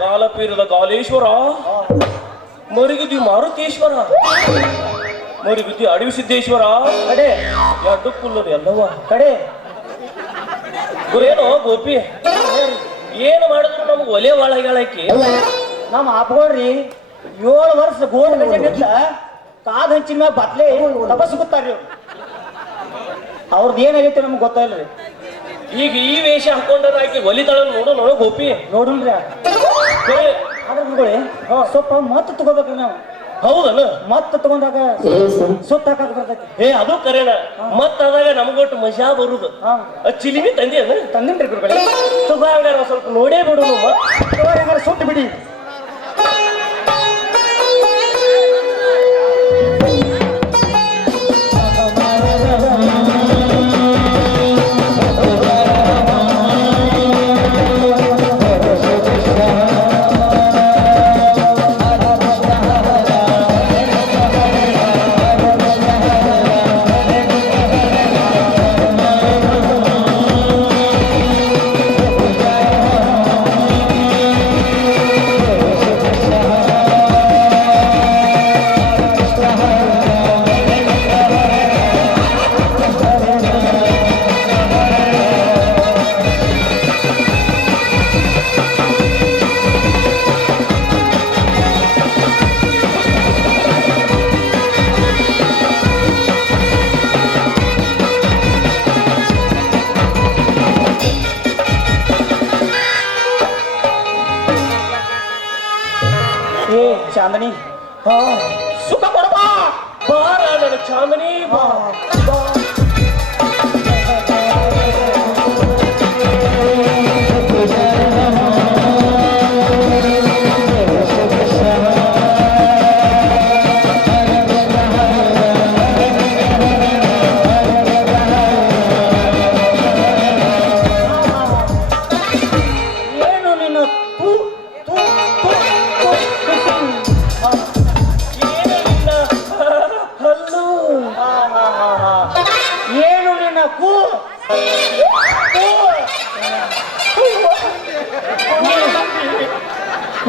ಕಾಲಪೀರದ ಕಾಲೇಶ್ವರ, ಮರಿಗಿದ್ವಿ ಮಾರುತೇಶ್ವರ, ಮರಿಗಿದ್ವಿ ಅಡವಿ ಸಿದ್ದೇಶ್ವರ ಕಡೆ ಎರಡು ಕುಲ್ಲರು ಎಲ್ಲವ ಕಡೆ. ಗುರೇನೋ ಗೋಪಿ ಏನು ಮಾಡಿದ್ರು ನಮ್ಗೆ ಒಲೆ ಒಳಗಾಳಕಿ. ನಮ್ಮ ಅಪ್ಪಗಳ್ರಿ 7 ವರ್ಷ ಗೋಡ್ ಗಜ ಕಾದ್ ಹಂಚಿನ ಮ್ಯಾಗ ಬತ್ಲೆ ತಪಸ್ಸುತ್ತಾರ್ರಿ ಅವ್ರದ್ದು ಏನಾಗೈತೆ ನಮ್ಗೆ ಗೊತ್ತಾಯಿಲ್ರಿ. ಈಗ ಈ ವೇಷ ಹಾಕೊಂಡ್ರ ಆಕಿ ಒಲಿತಾಳ ನೋಡೋಣ ಗೋಪಿ. ನೋಡಲ್ರಿ ಅದ್ರ ಮಗಳು ಸ್ವಲ್ಪ ಮತ್ತ ತಗೋಬೇಕ್ರಿ ನಾವು. ಹೌದಲ್ಲ, ಮತ್ತ ತಗೊಂಡಾಗ ಸುತ್ತ ಹಾಕಕ್ ಬರ್ತೈತಿ. ಅದು ಕರೆನ ಮತ್ತಾದಾಗ ನಮ್ಗೊಟ್ಟು ಮಜಾ ಬರುದು. ಚಿಲಿಮಿ ತಂದಿ ಅದ ತಂದಿನ್ರಿ ಗುರುಗಳೇ. ತಗೋಂಗಾರ ಸ್ವಲ್ಪ ನೋಡೇ ಬಿಡು ಮತ್ತ ಸುಟ್ಟು ಬಿಡಿ. ಚಾಂದನಿ ಸುಖ ಕೊಡಬಾ ಬಾರ ನನ್ನ ಚಾಂದನಿ ಬಾ.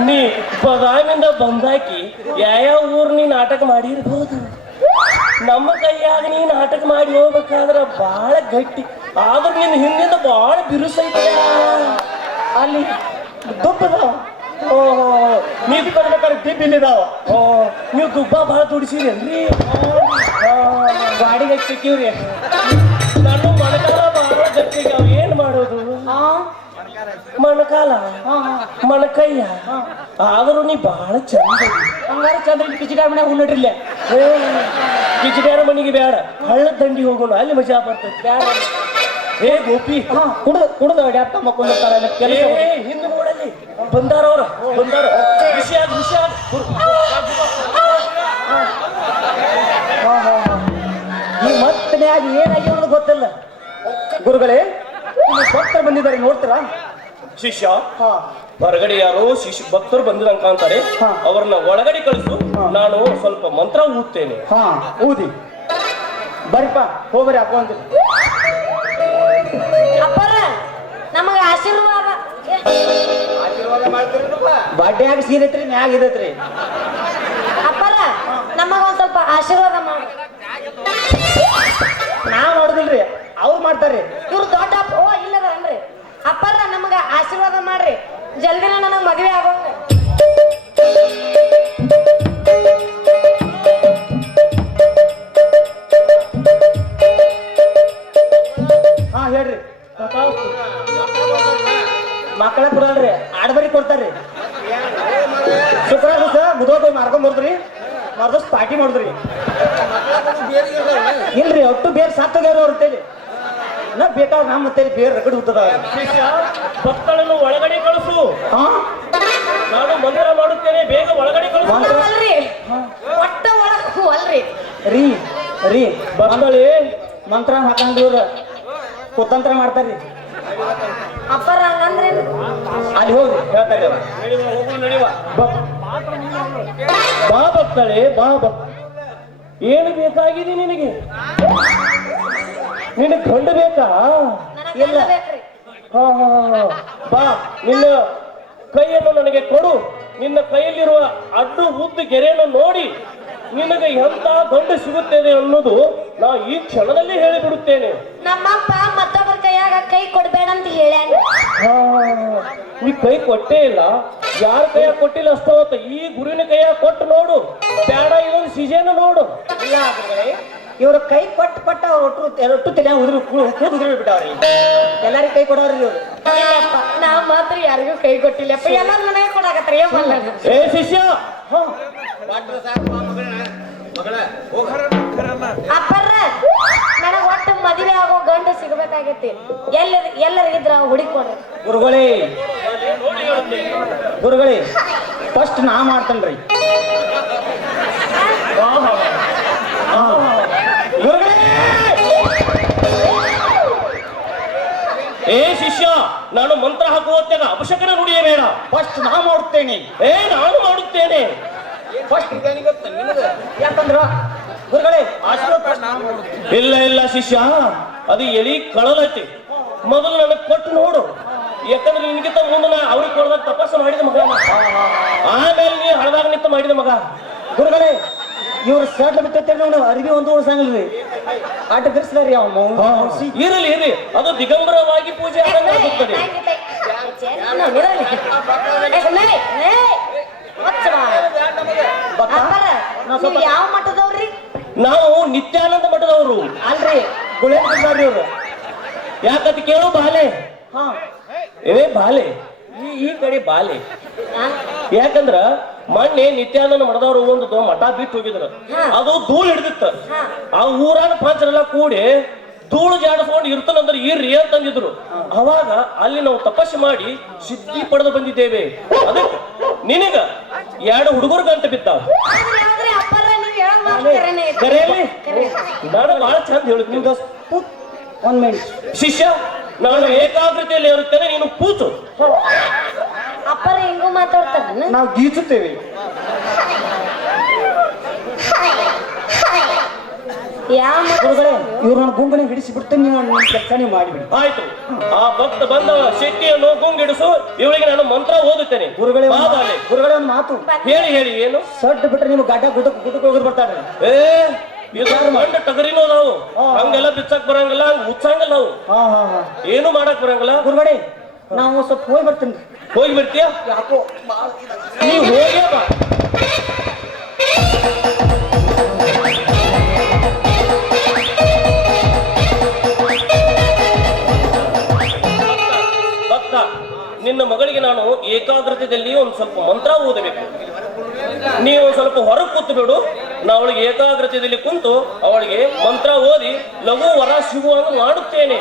ನೀ ಬದಾಮಿಂದ ಬಂದಾಕಿ ಯಾವ ಊರ್ ನೀ ನಾಟಕ ಮಾಡಿರ್ಬೋದು. ನಮ್ಮ ಕೈಯಾಗ ನೀ ನಾಟಕ ಮಾಡಿ ಹೋಗ್ಬೇಕಾದ್ರ ಬಾಳ ಗಟ್ಟಿ, ಆದ್ರ ನಿನ್ನ ಹಿಂದಿಂದ ಬಾಳ ಬಿರುಸೈತ. ಅಲ್ಲಿ ದುಬ್ಬದಾವ. ಓಹೋ, ನೀರು ಕಡ್ಬೇಕಾದ್ರೆ ದಿಬ್ಬ ಇಲ್ಲಿದಾವ. ನೀವು ದುಬ್ಬ ಭಾಳ ದುಡಿಸಿರೇನ್ರಿ? ಗಾಡಿಗೆ ಸಿಕ್ಕಿವ್ರಿ. ನಾನು ಮೊಣಕಾಲ ಭಾಳ ಗಟ್ಟಿಗೆ ಅವ್ ಏನ್ ಮಾಡೋದು? ಮೊಣಕಾಲ ಮೊಣಕಯ್ಯ ಆದರೂ ನೀ ಬಾಳ ಚಂದ. ಹಂಗಾರ ಚಂದ್ರ ಕಿಚಿಡಾರ ಮನೆ ಉನ್ನಡ್ರಿಲ್ಲ. ಕಿಚಿಡಾರ ಮನೆಗೆ ಬೇಡ, ಹಳ್ಳದ ದಂಡಿ ಹೋಗೋಣ, ಅಲ್ಲಿ ಮಜಾ ಬರ್ತೈತಿ. ಬೇಡ ಏ ಗೋಪಿ ಕುಡ್ದ ಅಡ್ಯಾಪ್ತ ಮಕ್ಕೊಂಡಿರ್ತಾರ. ಹಿಂದೆ ನೋಡಲ್ಲಿ ಬಂದಾರ ಅವ್ರ ಬಂದಾರ. ವಿಷಯ ಈ ಮತ್ತನ್ಯಾಗ ಏನಾಗಿ ಅನ್ನೋದು ಗೊತ್ತಿಲ್ಲ. ಗುರುಗಳೇ ಭಕ್ತರು ಬಂದಿದ್ದಾರೆ, ನೋಡ್ತೀರಾ? ಶಿಷ್ಯ ಹೊರಗಡೆ ಯಾರೋ ಭಕ್ತರು ಬಂದಿರಂಕ ಅಂತಾರೆ, ಅವ್ರನ್ನ ಒಳಗಡೆ ಕಳಿಸು, ನಾನು ಸ್ವಲ್ಪ ಮಂತ್ರ ಊದ್ತೇನೆ. ಊದಿ ಬರಿಪ ಹೋಗ್ಬರಿ ಹಾಕೊಂತ. ಅಪ್ಪರ ನಮಗ ಆಶೀರ್ವಾದ ಬಾಡ್ಯಾಗ ಸೀದೈತ್ರಿ, ಮ್ಯಾಗ ಇದೈತ್ರಿ. ಅಪ್ಪರ ನಮಗ ಒಂದ್ ಸ್ವಲ್ಪ ಆಶೀರ್ವಾದ ಮಾಡಿ. ನಾ ಮಾಡುದಿಲ್ರಿ, ಅವ್ರು ಮಾಡ್ತಾರ್ರಿ. ಇವ್ರು ದೊಡ್ಡ ಇಲ್ಲದನ್ರಿ. ಅಪ್ಪರ ನಮಗ ಆಶೀರ್ವಾದ ಮಾಡ್ರಿ, ಜಲ್ದಿನ ನನಗ್ ಮದ್ವೆ ಆಗೋಂಗ. ಹೇಳ್ರಿ. ಮಕ್ಕಳ ಕೊಡಲ್ರಿ, ಆಡ್ಬರಿ ಕೊಡ್ತಾರ್ರಿ. ಶುಕ್ರ ದಿವಸ ಮುದೋದು ಮಾರ್ಕೊಂಡ್ ಬರ್ದ್ರಿ, ಮರ್ದಸ್ ಪಾರ್ಟಿ ಮಾಡಿದ್ರಿ. ಇಲ್ರಿ, ಒಟ್ಟು ಬೇರೆ ಸಾತ್ತೋಗ್ಯಾರ ಅವ್ರ ತೇಲಿ. ನಾ ಬೇಕಾದ್ರೆ ನಮ್ಮ ತೇಲಿ ಬೇರೆ ರಗಡ್ ಹುಟ್ಟದ. ಭಕ್ತಳನ್ನು ಒಳಗಡೆ ಕಳಿಸು, ನಾನು ಮಂತ್ರ ಮಾಡುತ್ತೇನೆ, ಬೇಗ ಒಳಗಡೆ ಕಳಿಸು. ಒಟ್ಟ ಒಳಗೂ ಅಲ್ರಿ ರೀ ರೀ ಭಕ್ತಳಿ ಮಂತ್ರ ಹಾಕೊಂಡು ಇವ್ರ ಕುತಂತ್ರ ಮಾಡ್ತಾರ್ರಿ. ಅಪ್ಪರ ಹಂಗಂದ್ರೆ ಅಲ್ಲಿ ಹೋಗಿ ಹೇಳ್ತಾರೆ. ಬಾ ಭಕ್ತಳೆ ಬಾ. ಏನು ಬೇಕಾಗಿದೆ ನಿನಗೆ? ನಿನಗೆ ಗಂಡು ಬೇಕಾ? ಇಲ್ಲ ಬಾ, ನಿನ್ನ ಕೈಯನ್ನು ನನಗೆ ಕೊಡು. ನಿನ್ನ ಕೈಯಲ್ಲಿರುವ ಅಡ್ಡು ಉದ್ದು ಗೆರೆಯನ್ನು ನೋಡಿ ನಿನಗೆ ಎಂತ ಗಂಡು ಸಿಗುತ್ತದೆ ಅನ್ನೋದು ನಾ ಈ ಕ್ಷಣದಲ್ಲಿ ಹೇಳಿಬಿಡುತ್ತೇನೆ. ನಮ್ಮಪ್ಪ ಮತ್ತೊಬ್ಬರ ಕೈಯಾಗ ಕೈ ಕೊಡ್ಬೇಡ ಅಂತ ಹೇಳ್ಯಾನ. ನೀ ಕೈ ಕೊಟ್ಟೇ ಇಲ್ಲ. ಯಾರ ಕೈಯಾಗ ಕೊಟ್ಟಿಲ್ಲ ಅಷ್ಟೋ ಹೊತ್ತ ಈ ಗುರುವಿನ ಕೈಯಾಗ ಕೊಟ್ಟು ನೋಡು. ಬೇಡ ಇದೊಂದು ಸಿಜೇನ ನೋಡು. ಇಲ್ಲ ಇವ್ರ ಕೈ ಕೊಟ್ಟು ಒಟ್ಟು ತಲೆ ಕೂದು ಬಿಟ್ಟವ್ರಿ. ಎಲ್ಲಾರಿಗೂ ಕೈ ಕೊಡೋರಿ ಇವ್ರು. ಇಲ್ಲಪ್ಪ, ನಾ ಮಾತ್ರ ಯಾರಿಗೂ ಕೈ ಕೊಟ್ಟಿಲ್ಲಪ್ಪ. ಎಲ್ಲರೂ ನನಗೆ ಕೊಡಾಕತ್ತರ. ಏನ್ ಮಾಡ್ಲ? ಏ ಶಿಷ್ಯ, ಅಪ್ಪರ ನನಗ ಒಟ್ಟು ಮದುವೆ ಆಗೋ ಗಂಡು ಸಿಗಬೇಕಾಗೈತಿ. ಎಲ್ಲರಿಗಿದ್ರ ಹುಡುಕೊಡ್ರಿ. ಗುರುಗಳೇ ಫಸ್ಟ್ ನಾ ಮಾಡ್ತೇನ್ರಿ. ಏ ಶಿಷ್ಯ, ನಾನು ಮಂತ್ರ ಹಾಕುವ ಹೊತ್ತಾಗ ಅಪಶಕನ ನುಡಿಯಬೇಡ. ಫಸ್ಟ್ ನಾ ಮಾಡುತ್ತೇನೆ. ನಾನು ಮಾಡುತ್ತೇನೆ. ಫಸ್ಟ್ ಯಾಕಂದ್ರ ಗುರುಗಳೇ ಇಲ್ಲ ಇಲ್ಲ ಶಿಷ್ಯ, ಅದು ಎಲಿ ಕಳಲೈತಿ. ಮೊದಲು ನನಗೆ ಕೊಟ್ಟು ನೋಡು. ಯಾಕಂದ್ರೆ ನಿನಗಿಂತ ಮುಂದೆ ನಾ ಅವ್ರಿಗೆ ಕೊಡದಾಗ ತಪಸ್ಸು ಮಾಡಿದ ಮಗ, ಆಮೇಲೆ ನೀ ಹಳದಾಗ ನಿಂತ ಮಾಡಿದ ಮಗ. ಗುರುಗಳೇ ಇವ್ರು ಸಡ್ಲ ಬಿಟ್ಟೈತೆ ನಾವು ಅರಿವಿ ಒಂದು ಉಳ್ಸಂಗಿಲ್ರಿ. ಆಟ ಬಿರ್ಸ್ದಾರಿ ಇರಲಿ ಇರಲಿ, ಅದು ದಿಗಂಬರವಾಗಿ ಪೂಜೆ ಆಗುತ್ತದೆ. ಯಾವ ಮಠದವ್ರಿ? ನಾವು ನಿತ್ಯಾನಂದ ಮಠದವರು. ಅಲ್ರಿ ಗುಳೇರಿ ಇವ್ರು. ಯಾಕಂತ ಕೇಳು ಬಾಲೆ. ಏ ಬಾಲೆ, ಈ ಕಡೆ ಬಾಲೆ. ಯಾಕಂದ್ರ ಮೊನ್ನೆ ನಿತ್ಯಾನಂದ ಮಠದವ್ರು ಒಂದು ಮಠ ಬಿಟ್ಟು ಹೋಗಿದ್ರು. ಅದು ಧೂಳು ಹಿಡಿದಿತ್ತ. ಆ ಊರಾನ ಪಂಚರೆಲ್ಲ ಕೂಡಿ ಧೂಳು ಜಾಡಿಸ್ಕೊಂಡು ಇರ್ತನಂದ್ರೆ ಇರ್ರಿ ಅಂತಂದಿದ್ರು. ಅವಾಗ ಅಲ್ಲಿ ನಾವು ತಪಸ್ಸು ಮಾಡಿ ಸಿದ್ಧಿ ಪಡೆದು ಬಂದಿದ್ದೇವೆ. ಅದಕ್ಕೆ ನಿನಗ 2 ಹುಡುಗರು ಗಂಟೆ ಬಿದ್ದಾವ. ಕರೆಯಲ್ಲಿ ನಾನು ಬಹಳ ಚಂದ ಹೇಳ್ತೀನಿ. 1 ಮಿನಿಟ್ ಶಿಷ್ಯ, ನಾನು ಏಕಾಗ್ರತೆಯಲ್ಲಿ ಇರುತ್ತೇನೆ, ನೀನು ಪೂಚು. ಅಪ್ಪರ ಹೆಂಗೂ ಮಾತಾಡ್ತಾರ. ನಾವು ಗೀಚುತ್ತೇವೆ. ಇವ್ರು ನನ್ನ ಗುಂಗನೆ ಹಿಡಿಸಿ ಬಿಡ್ತೇನೆ. ನೀವು ನಿಮ್ಮ ಕೆಲಸ ನೀವು ಮಾಡಿಬಿಡಿ. ಆಯ್ತು. ಆ ಭಕ್ತ ಬಂದ ಶೆಟ್ಟಿಯನ್ನು ಗುಂಗಿಡಿಸು. ಇವಳಿಗೆ ನಾನು ಮಂತ್ರ ಓದುತ್ತೇನೆ. ಗುರುಗಳೇ ಒಂದು ಮಾತು ಹೇಳಿ ಹೇಳಿ. ಏನು? ಸಡ್ಡು ಬಿಟ್ರೆ ನೀವು ಗಡ್ಡ ಗುಡ್ಡಕ್ಕೆ ಹೋಗಿ ಬರ್ತಾರೆ. ಗಂಡ ಟಗರಿನೋ ನಾವು ಹಂಗೆಲ್ಲ ಬಿಚ್ಚಕ್ ಬರಂಗಿಲ್ಲ, ಹಂಗ ಮುಚ್ಚಂಗಿಲ್ಲ ನಾವು. ಏನು ಮಾಡಕ್ ಬರಂಗಿಲ್ಲ. ಗುರುಗಳೇ ನಾವು ಸ್ವಲ್ಪ ಹೋಗಿ ಬರ್ತೀನಿ. ಹೋಗಿ ಬರ್ತೀಯ? ಯಾಕೋ ನೀವು ಹೋಗೇ ಬಾ. ಭಕ್ತ, ನಿನ್ನ ಮಗಳಿಗೆ ನಾನು ಏಕಾಗ್ರತೆಯಲ್ಲಿ ಒಂದು ಸ್ವಲ್ಪ ಮಂತ್ರ ಓದಬೇಕು. ನೀವು ಸ್ವಲ್ಪ ಹೊರಗೆ ಕೂತು ಬಿಡು. ನಾ ಅವಳಿಗೆ ಏಕಾಗ್ರತೆಯಲ್ಲಿ ಕುಂತು ಅವಳಿಗೆ ಮಂತ್ರ ಓದಿ ಲಘು ವರ ಸಿಗುವಂಗ ಮಾಡುತ್ತೇನೆ.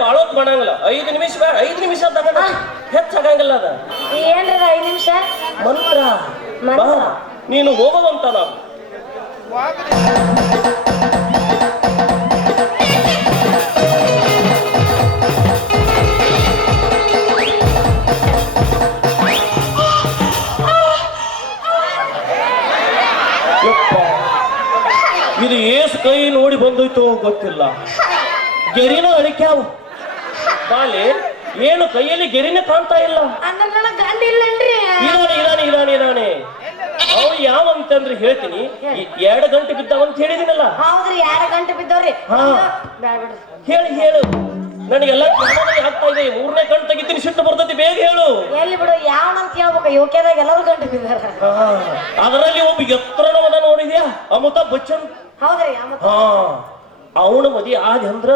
ಬಾಳೋತ್ ಮಾಡಂಗಿಲ್ಲ. 5 ನಿಮಿಷ ಬೇಡ, 5 ನಿಮಿಷ ತಗೊಂಡ ಹೆಚ್ಚಾಗಂಗಿಲ್ಲ. ಅದ ಏನ್ರ 5 ನಿಮಿಷ ಮಂತ್ರ. ನೀನು ಹೋಗುವಂತ ನಾವು ಇದು ಏಸು ಕೈ ನೋಡಿ ಬಂದೋಯ್ತು ಗೊತ್ತಿಲ್ಲ. ಗೆರಿನ ಅಳಿಕ್ಯಾವ ಬಾಲೆ. ಏನು ಕೈಯಲ್ಲಿ ಗೆರಿನ ಕಾಣ್ತಾ ಇಲ್ಲ. ಇದಾನೆ. ಅವ್ರು ಯಾವ ಅಂತಂದ್ರೆ ಹೇಳ್ತೀನಿ. 2 ಗಂಟೆ ಬಿದ್ದಾವಂತ ಹೇಳಿದಿನಲ್ಲ. ಹೌದ್ರಿ, 2 ಗಂಟೆ ಬಿದ್ದವ್ರಿ. ಹೇಳು. ನನಗೆಲ್ಲ ಆಗ್ತಾ ಇದೆ. 3ನೇ ಗಂಟೆ ತೆಗಿತೀನಿ, ಸಿಟ್ಟು ಬರ್ತೈತಿ. ಬೇಗ ಹೇಳು. ಎಲ್ಲಿ ಬಿಡು, ಯಾವನಂತ ಕೇಳ್ಬೇಕು. ಯುಕೆದಾಗ ಎಲ್ಲರೂ ಗಂಟೆ ಬಿದ್ದಾರ. ಅದರಲ್ಲಿ ಒಬ್ಬ ಎತ್ತರನವದ ನೋಡಿದ್ಯಾ? ಅಮಿತಾಬ್ ಬಚ್ಚನ್. ಹೌದ್ರಿ. ಅವನ ಮದಿ ಆದ ಅಂದ್ರ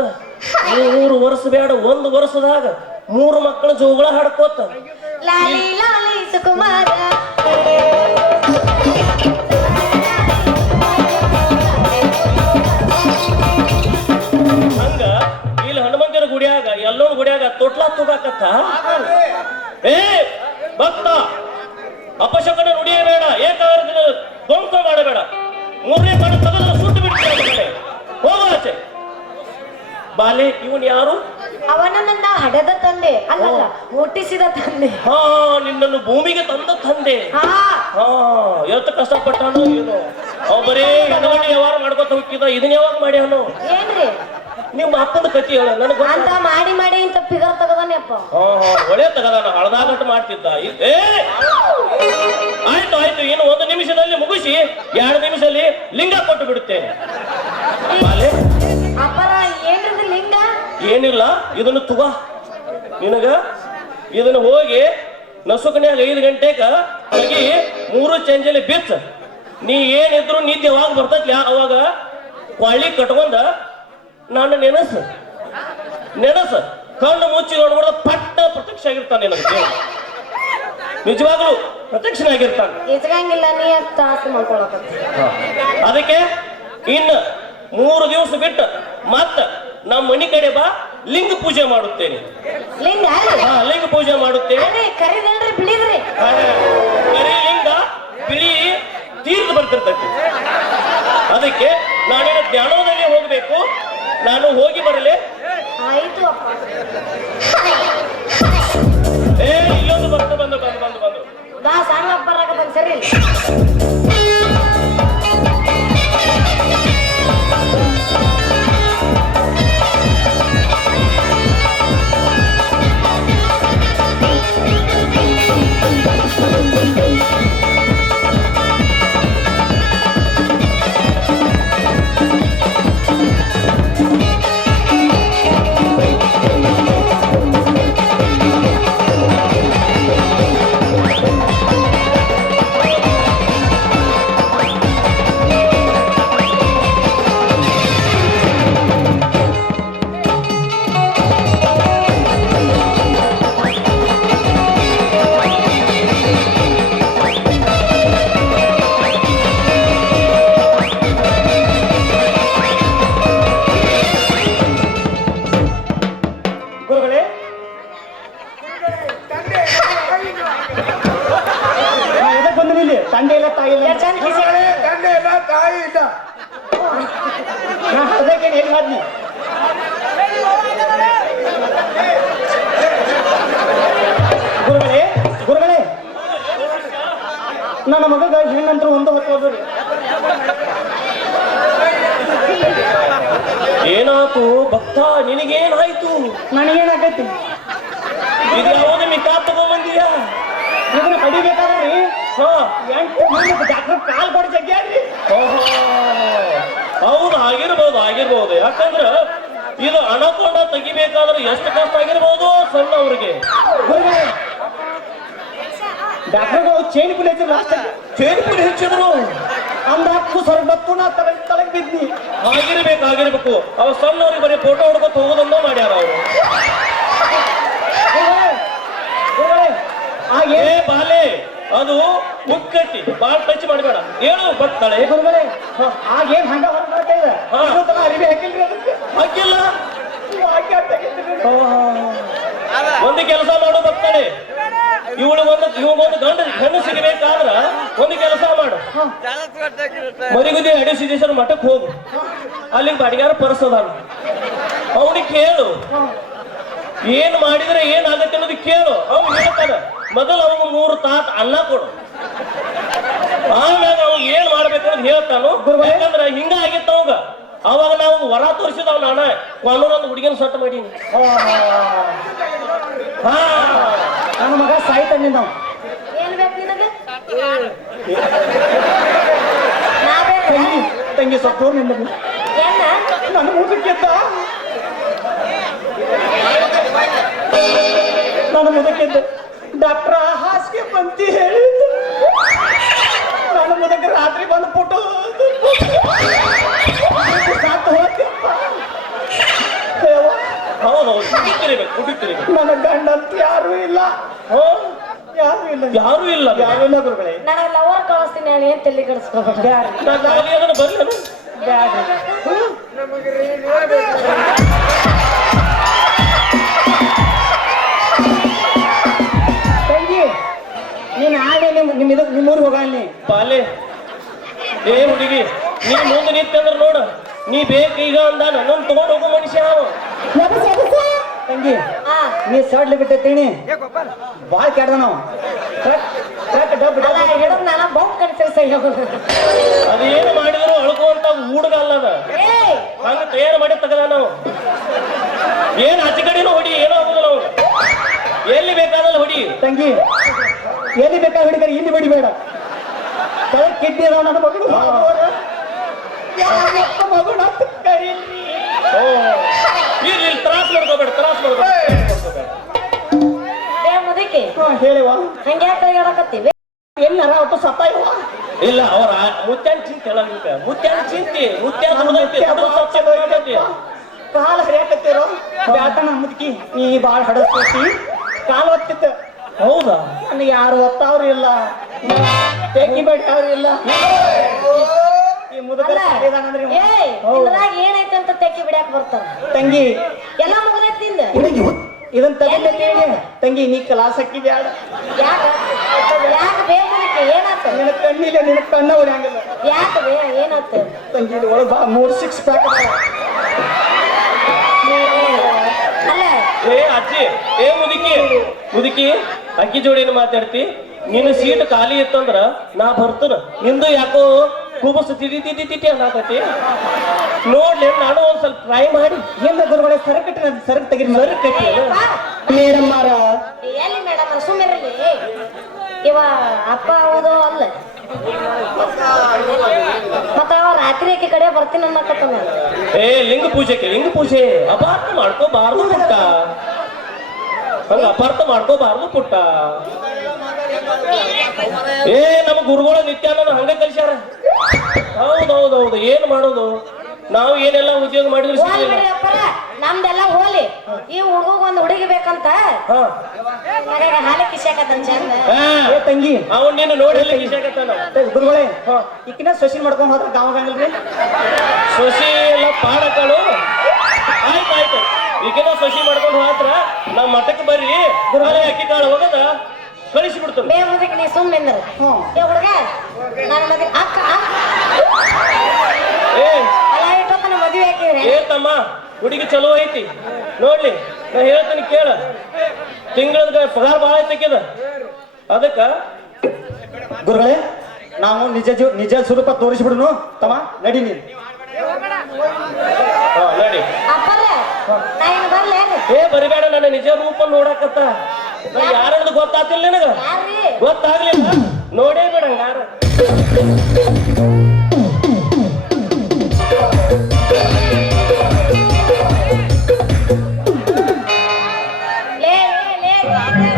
3 ವರ್ಷ ಬೇಡ, 1 ವರ್ಷದಾಗ 3 ಮಕ್ಕಳ ಜೋಗಳ ಹಾಡ್ಕೋತ. ಲಾಲಿ ಲಾಲಿ ಸುಕುಮಾರ ಹಂಗ ಇಲ್ಲಿ ಹನುಮಂತರ ಗುಡಿಯಾಗ ಎಲ್ಲೋನ್ ಗುಡಿಯಾಗ ತೊಟ್ಲಾ ತೂಗಾಕತ್ತ. ಭಕ್ತ, ಅಪಶಕನ ನುಡಿಯಬೇಡ, ಏಕಾಗ್ರತೆ ಧ್ವಂಸ ಮಾಡಬೇಡ. 3ನೇ ಕಣ್ಣು ತಗದು ಸುಟ್ಟು ಬಿಡ್ತೇನೆ. ಹೋಗು ಆಚೆ. ಬಾಲೆ, ಇವನ್ ಯಾರು? ಅವನ ನನ್ನ ಹಡೆದ ತಂದೆ ಅಲ್ಲಲ್ಲ, ಹುಟ್ಟಿಸಿದ ತಂದೆ. ನಿನ್ನನ್ನು ಭೂಮಿಗೆ ತಂದ ತಂದೆ. ಎಷ್ಟು ಕಷ್ಟಪಟ್ಟಾನು ಏನು. ಅವ್ ಬರೀ ಎಡಗಡೆ ವ್ಯವಹಾರ ಮಾಡ್ಕೊತ ಹೋಗಿದ್ದ. ಇದನ್ನ ಯಾವಾಗ ಮಾಡ್ಯಾನು? ಏನ್ರಿ ನಿಮ್ಮ ಅಪ್ಪನ ಕತಿ ಹೇಳ ನನಗ. ಅಂತ ಮಾಡಿ ಇಂತ ಪಿಗರ್ ತಗದಾನೆ. ಏನಪ್ಪ ಒಳ್ಳೆ ತಗದಾನ ಹಳದಾಗಟ್ಟು ಮಾಡ್ತಿದ್ದ ಏ ಆಯ್ತು ಆಯ್ತು ಇನ್ನು 1 ನಿಮಿಷದಲ್ಲಿ ಮುಗಿಸಿ 2 ನಿಮಿಷದಲ್ಲಿ ಲಿಂಗ ಕೊಟ್ಟು ಬಿಡುತ್ತೇನೆ ಬಾಲೆ ಅಪ್ಪರ ಏನ್ರದು ಲಿಂಗ ಏನಿಲ್ಲ ಇದನ್ನು ತುಗ ನಿನಗ ಇದನ್ನ ಹೋಗಿ ನಸುಕನ್ಯಾಗ 5 ಗಂಟೆಗ ಹೋಗಿ 3 ಚಂಜಲಿ ಬಿಚ್ಚ ನೀ ಏನಿದ್ರು ನಿದ್ದೆ ಯಾವಾಗ ಬರ್ತೈತಿ ಅವಾಗ ಕೊಳ್ಳಿ ಕಟ್ಕೊಂಡ ನಾನು ನೆನಸ ಕಣ್ಣು ಮುಚ್ಚಿ ನೋಡ್ಬಾರ್ದ ಪಟ್ಟ ಪ್ರತ್ಯಕ್ಷ ಆಗಿರ್ತಾನೆ ನನಗೆ ನಿಜವಾಗ್ಲು ಪ್ರತ್ಯಕ್ಷನಾಗಿರ್ತಾನೆ ಇಸ್ಗಂಗಿಲ್ಲ ನೀ ತಾಸು ಮಾಡ್ಕೊಳಕ ಅದಕ್ಕೆ ಇನ್ನು 3 ದಿವಸ ಬಿಟ್ಟು ಮತ್ತ ನಮ್ಮ ಮನಿ ಕಡೆ ಬಾ ಲಿಂಗ ಪೂಜೆ ಮಾಡುತ್ತೇನೆ ಲಿಂಗ ಲಿಂಗ ಪೂಜೆ ಮಾಡುತ್ತೇನೆ ಅದೇ ಕರಿದಲ್ರಿ ಬಿಳಿದ್ರಿ ಕರಿ ಲಿಂಗ ಬಿಳಿ ತೀರ್ಥ ಬರ್ತಿರ್ತೈತಿ ಅದಕ್ಕೆ ನಾನೇನು ಧ್ಯಾನದಲ್ಲಿ ಹೋಗ್ಬೇಕು ನಾನು ಹೋಗಿ ಬರಲೇ ಆಯ್ತು ಅಪ್ಪ ಇಲ್ಲೊಂದು ಬಂದು ದಾ ಸಣ್ಣ ಅಪ್ಪರಾಗ ಬಂದ್ ಸರಿ ತಂದೆ ಇಲ್ಲ ತಾಯಿ ಇಲ್ಲ ತಂದೆ ಇಲ್ಲ ತಾಯಿ ಇಲ್ಲ ನಾ ಅದಕ್ಕೆ ಏನ್ ಮಾಡ್ನಿ ಗುರುಗಳೇ ನನ್ನ ಮಗಗ ಹೆಣ್ಣಂತ್ರ ಒಂದು ಹೊತ್ತೋದ್ರಿ ಏನಾಯ್ತು ಭಕ್ತ ನಿನಗೇನಾಯ್ತು ನನಗೇನಾಗೈತಿ ಇದು ಯಾವುದು ಮಿಕಾ ತಗೊಂಬಂದಿಯಾ ಇದನ್ನ ಕಡಿಬೇಕಾದ್ರಿ ಡಾಕ್ಟರ್ ಕಾಲ್ ಕೊಡಿ ಜಗ್ಗ್ಯಾಡ್ರಿ ಹೌದು ಆಗಿರ್ಬೋದು ಯಾಕಂದ್ರ ಇದು ಅಣಕೊಂಡ ತೆಗಿಬೇಕಾದ್ರೆ ಎಷ್ಟು ಕಷ್ಟ ಆಗಿರ್ಬೋದು ಸಣ್ಣ ಅವ್ರಿಗೆ ಡಾಕ್ಟರ್ಗಳು ಚೈನ್ ಪುಲ್ ಹೆಚ್ಚಿದ್ರು ಲಾಸ್ಟ್ ಚೇನ್ ಪುಲ್ ಹೆಚ್ಚಿದ್ರು ಅಂದ ಹತ್ತು ಸ್ವರ್ಗತ್ತು ನಾ ತಲೆಗೆ ಬಿದ್ನಿ ಆಗಿರ್ಬೇಕು ಅವ ಸಣ್ಣವ್ರಿಗೆ ಬರೀ ಫೋಟೋ ಹೊಡ್ಕೊತ ಹೋಗೋದನ್ನ ಮಾಡ್ಯಾರ ಅವರು ಏ ಬಾಲೆ ಅದು ಮುಕ್ಕಟ್ಟಿ ಬಾಳ್ ಟಚ್ ಮಾಡಬೇಡ ಹೇಳು ಬರ್ತಾಳೆ ಗುರುಗಳೇ ಆಗೇನ್ ಹಂಗ ಹೊರಗೆ ಅರಿವಿ ಹಾಕಿಲ್ರಿ ಅದಕ್ಕೆ ಹಾಕಿಲ್ಲ ಒಂದು ಕೆಲಸ ಮಾಡು ಬರ್ತಾಳೆ ಇವಳೊಂದು ಗಂಡು ಹೆಣ್ಣು ಸಿಗಬೇಕಾದ್ರ ಒಂದು ಕೆಲಸ ಮಾಡು ಮರಿಗುದಿ ಅಡಿಸಿದೇಶ್ವರ ಮಠಕ್ಕೆ ಹೋಗು ಅಲ್ಲಿಗೆ ಬಾಡಿಗಾರ ಪರಸದಾನ ಅವನಿಗೆ ಕೇಳು ಏನ್ ಮಾಡಿದ್ರೆ ಏನಾಗತ್ತೆ ಅನ್ನೋದು ಕೇಳು ಅವ್ನು ಹೇಳ್ತಾನ ಮೊದಲು ಅವಾಗ 3 ತಾಟ್ ಅನ್ನ ಕೊಡು ಆಮ್ಯಾಗ ಅವ್ನು ಏನ್ ಮಾಡ್ಬೇಕು ಅನ್ನೋದು ಹೇಳ್ತಾನು ಯಾಕಂದ್ರ ಹಿಂಗ ಆಗಿತ್ತ ಅವಾಗ ಅವಾಗ ನಾವು ಹೊರ ತೋರಿಸಿದವ್ ನಾನ ಕಾನೂನೊಂದು ಹುಡುಗಿನ ಸೊಟ್ಟ ಮಾಡೀನಿ ನನ್ನ ಮಗ ಸಾಯ್ತಾನೆ ನಾವು ಏನ್ ಬೇಕು ನಿನಗೆ ತಂಗಿ ಸತ್ತು ನಿನ್ನ ನನ್ನ ಮುದಕ್ಕೆದ್ದ ನನ್ನ ಮುದಕ್ಕೆದ್ದ ಡಾಕ್ಟ್ರ ಹಾಸಿಗೆ ಬಂತಿ ಹೇಳಿ ನನ್ನ ಮುದಕ್ಕೆ ರಾತ್ರಿ ಬಂದ್ಬಿಟ್ಟು ಸಾಕು ಹೋಗ್ಯಪ್ಪ ಹೌದೌದು ಕುಡಿತಿರ್ಬೇಕು ನನ್ನ ಗಂಡಂತ ಯಾರು ಇಲ್ಲ ಯಾರು ಇಲ್ಲ ಗುರುಗಳೇ ನನಗೆ ಲವರ್ ಕಳಿಸ್ತೀನಿ ನಾನು ಏನ್ ತಲೆ ಕೆಡಿಸ್ಕೋಬೇಡ ಬರ್ಲಿ ತಂಗಿ ನೀನ್ ಆಗ ನಿಮ್ಮೂರಿಗೆ ಹೋಗಲ್ಲಿ ಬಾಲೆ ಏ ಹುಡುಗಿ ನೀ ಮುಂದೆ ನಿಂತಂದ್ರ ನೋಡ ನೀ ಬೇಕೀಗ ಅಂದ ನನ್ನನ್ನು ತಗೊಂಡು ಹೋಗೋ ಮನುಷ್ಯ ತಂಗಿ ನೀ ಸಡ್ಲಿ ಬಿಟ್ಟೇನಿ ಬಾಳ್ ಕೆಡ್ದ ನಾವು ಹಿಡಿದ್ ನಾನು ಬೌಕ್ ಕನ್ಸಿಲ್ಸ ಅದೇನು ಮಾಡಿದ್ರು ಅಳ್ಕುವಂತ ಹುಡುಗ ಅಲ್ಲದ ಹಂಗ ತಯಾರು ಮಾಡಿ ತಗದ ನಾವು ಏನ್ ಆಚೆ ಕಡೆನೂ ಹೊಡಿ ಏನೋ ಆಗುದಿಲ್ಲ ಅವ್ರು ತಂಗಿ ಎಲ್ಲಿ ಬೇಕಾ ಹಿಡಿದರೆ ಇಲ್ಲಿ ಬಿಡಿಬೇಡ ತಲೆ ಕಿಡ್ನಿ ಅದಾವ ನನ್ನ ಮಗಳು ಮಗಳು ಅಂತ ಕರೀರಿ. ಇಲ್ಲಿ ತ್ರಾಸ್ ಮಾಡ್ಕೋಬೇಡ ತ್ರಾಸ್ ಮಾಡ್ಕೋಬೇಡ. ಏ ಮುದುಕಿ ಹೇಳಿವ ಹಂಗ್ಯಾಕ ಕೈಯಾಡಕತ್ತೀವಿ ಎಲ್ಲಾರ ಒಟ್ಟು ಸತ್ತಾಯವ ಇಲ್ಲ ಅವ್ರ ಮುತ್ಯಾನ ಚಿಂತೆ ಅಲ್ಲ ನಿಮ್ಗೆ ಮುತ್ಯಾನ ಚಿಂತೆ ಮುತ್ಯಾನ ಕಾಲ ಹರಿಯಾಕತ್ತೀರೋ ಬ್ಯಾಟನ ಮುದುಕಿ ನೀ ಬಾಳ ಹಡಸ್ತಿ ಕಾಲ ಹೊತ್ತಿತ್ತು ಹೌದಾ ನನಗೆ ಯಾರು ಹೊತ್ತವ್ರು ಇಲ್ಲ ಟೇಕಿ ಬೇಡ ಅವ್ರು ಇಲ್ಲ ಈ ಮುದುಕ ಅಲ್ಲ ಏ ಇದ್ರಾಗ ಏನೈತೆ ಅಂತ ತೆಕ್ಕಿ ಬಿಡ್ಯಾಕ ಬರ್ತಾರ ತಂಗಿ ಎಲ್ಲ ಮುಗಿದೈತಿ ನಿಂದ ಇದನ್ನ ತಗೊಂಡಿ ತಂಗಿ ನೀ ಕಲಾಸಕ್ಕಿ ಬ್ಯಾಡ ಯಾಕ ಯಾಕ ಬೇಕಕ್ಕೆ ಏನಾತ ನಿನ್ನ ಕಣ್ಣಿಲ್ಲ ನಿನ್ನ ಕಣ್ಣ ಹೊಡ್ಯಾಂಗಿಲ್ಲ ಯಾಕ ಬೇ ಏನಾತ ತಂಗಿ ಒಳಗ ಬಾ 3 6 ಪ್ಯಾಕ್ ಅಲ್ಲ ಏ ಅಜ್ಜಿ ಏ ಮುದುಕಿ ಮುದುಕಿ ಅಕ್ಕಿ ಜೋಡಿನ ಮಾತಾಡ್ತಿ ನಿನ್ನ ಸೀಟ್ ಖಾಲಿ ಇತ್ತಂದ್ರ ನಾ ಬರ್ತನ ನಿಂದು ಯಾಕೋ ಕುಬಸ್ ತಿಟಿ ಅನ್ನತೈತಿ ನೋಡ್ಲಿ ನಾನು ಒಂದ್ ಸ್ವಲ್ಪ ಟ್ರೈ ಮಾಡಿ ಏನ್ ಗುರುಗಳೇ ಸರಕಟ್ಟಿ ಸರಕ್ ತೆಗಿರಿ ಸರಿ ಕಟ್ಟಿ ಮೇಡಮ್ ಮಾರ ಎಲ್ಲಿ ಮೇಡಮ್ ಸುಮ್ಮಿರಲಿ ಇವ ಅಪ್ಪ ಹೌದು ಅಲ್ಲ ಮತ್ತ ಅವ ರಾತ್ರಿ ಆಕಿ ಕಡೆ ಬರ್ತೀನಿ ಅನ್ನಕತ್ತ ಏ ಲಿಂಗ ಪೂಜೆ ಅಪಾರ್ಥ ಮಾಡ್ಕೋಬಾರ್ದು ಪುಟ್ಟ ಹಂಗ ಅಪಾರ್ಥ ಮಾಡ್ಕೋಬಾರ್ದು ಪುಟ್ಟ ಏ ನಮ್ಮ ಗುರುಗಳು ನಿತ್ಯಾನಂದ ಹಂಗ ಕಲ್ಸ್ಯಾರ ಹೌದೌದೌದು ಏನ್ ಮಾಡೋದು ನಾವು ಏನೆಲ್ಲ ಉದ್ಯೋಗ ಮಾಡಿದ್ರು ಸಿಗಲಿಲ್ಲ ಅಪ್ಪರ ನಮ್ದೆಲ್ಲ ಹೋಲಿ ಈ ಹುಡುಗ ಒಂದ್ ಹುಡುಗಿ ಬೇಕಂತ ಹಾ ಹಾಲೆ ಕಿಸಾಕತ್ತ ಚಂದ ಏ ತಂಗಿ ಅವನ್ ನೀನು ನೋಡಿ ಕಿಸಾಕತ್ತಾನ ಗುರುಗಳೇ ಈಕಿನ ಸೊಸಿನ್ ಮಾಡ್ಕೊಂಡ್ ಹೋದ್ರ ಗಾವಗಂಗಲ್ರಿ ಸೊಸಿ ಎಲ್ಲ ಪಾಡಕಳು ಆಯ್ತು ಈಗಿನ ಸೊಸಿ ಮಾಡ್ಕೊಂಡು ಹೋದ್ರ ನಾವ್ ಮಠಕ್ಕೆ ಬರ್ರಿ ಗುರುಗಳೇ ಅಕ್ಕಿ ಕಾಳು ಹೋಗದ ಕಳಿಸಿ ಬಿಡ್ತಾನೆ ಬೇ ಮುದಕ್ಕೆ ನೀ ಸುಮ್ಮನೆ ಏ ಹುಡುಗ ನನ್ನ ಮದ್ವೆ ಅಕ್ಕ ಏ ಅಲ್ಲ ಇಟ್ಟೊತ್ತನ ಮದ್ವೆ ಹಾಕಿದ್ರೆ ಏ ತಮ್ಮ ಹುಡುಗಿ ಚಲೋ ಐತಿ ನೋಡ್ಲಿ ನಾ ಹೇಳ್ತೀನಿ ಕೇಳ ತಿಂಗಳದ ಪಗಾರ ಭಾಳ ಐತಕ್ಕಿದ ಅದಕ್ಕ ಗುರುಗಳೇ ನಾವು ನಿಜ ಸ್ವರೂಪ ತೋರಿಸ್ಬಿಡ್ನು ತಮ್ಮ ನಡಿ ನೀನು ಹಾ ನೋಡಿ ಅಪ್ಪರ ನಾ ಏನು ಬರ್ಲಿ ಏ ಬರಿಬೇಡ ನನ್ನ ನಿಜ ರೂಪ ನೋಡಕತ್ತ ಯಾರದು ಗೊತ್ತಾತಿಲ್ಲ ನಿನಗ ಯಾರ್ರಿ ಗೊತ್ತಾಗ್ಲಿಲ್ಲ ನೋಡೇ ಬೇಡ ಯಾರ ಲೇ ಲೇ ಲೇ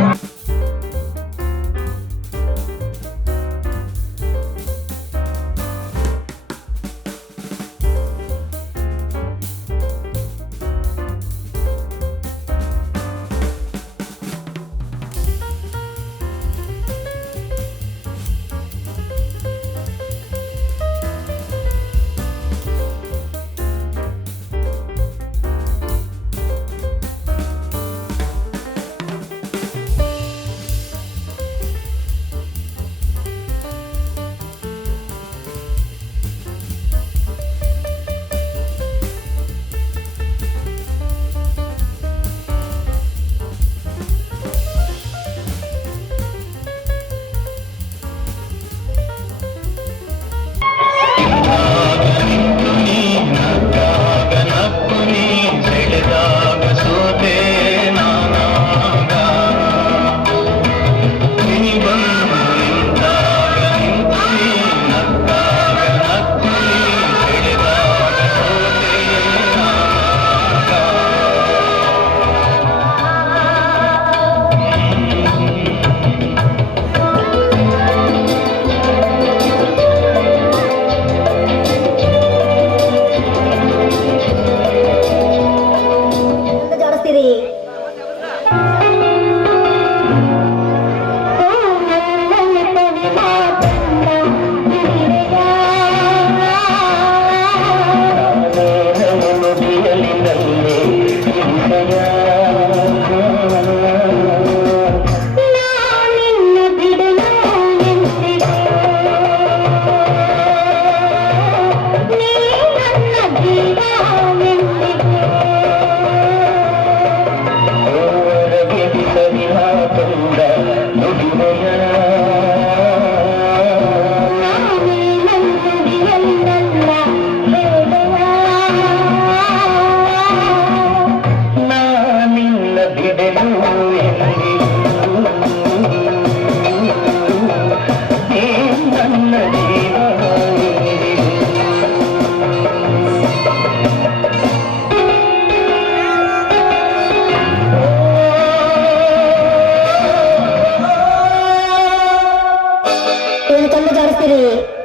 ಬಯಸ್ತೀರಿ